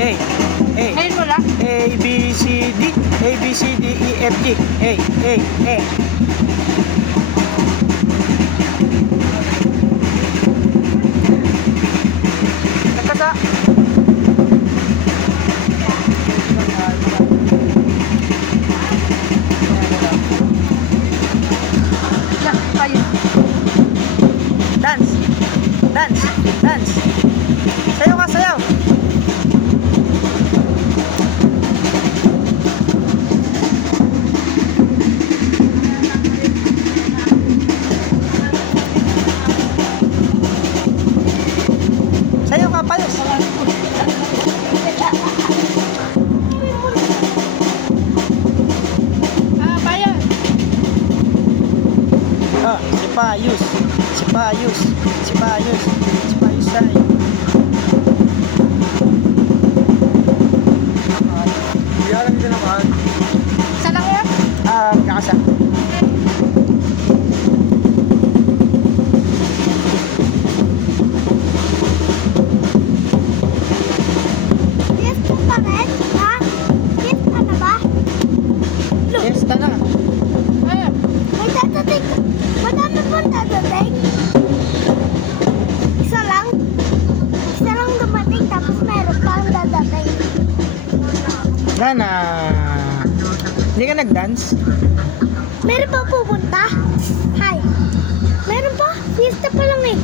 A. A. Ayun mo lang. A, B, C, D. A, B, C, D, E, F, G. A, A, A. Nagkasa. Yan, kayo. Dance. Dance. Dance. Sayaw ka, sayaw. Sayaw ka, payos. Bayan. Ah, si Payos. Si Payos. Si Payos. Si Payos tayo. Hindi alam nyo naman. Isa lang yan. Ah, kakasa. Fiesta pa rin? Ha? Fiesta na ba? Fiesta na. Ayun. May dadating. Madami pong dadating. Isa lang? Isa lang dumating tapos meron pang dadating. Gana. Hindi ka nag-dance? Meron pa pupunta? Hi. Meron pa? Fiesta pa lang eh.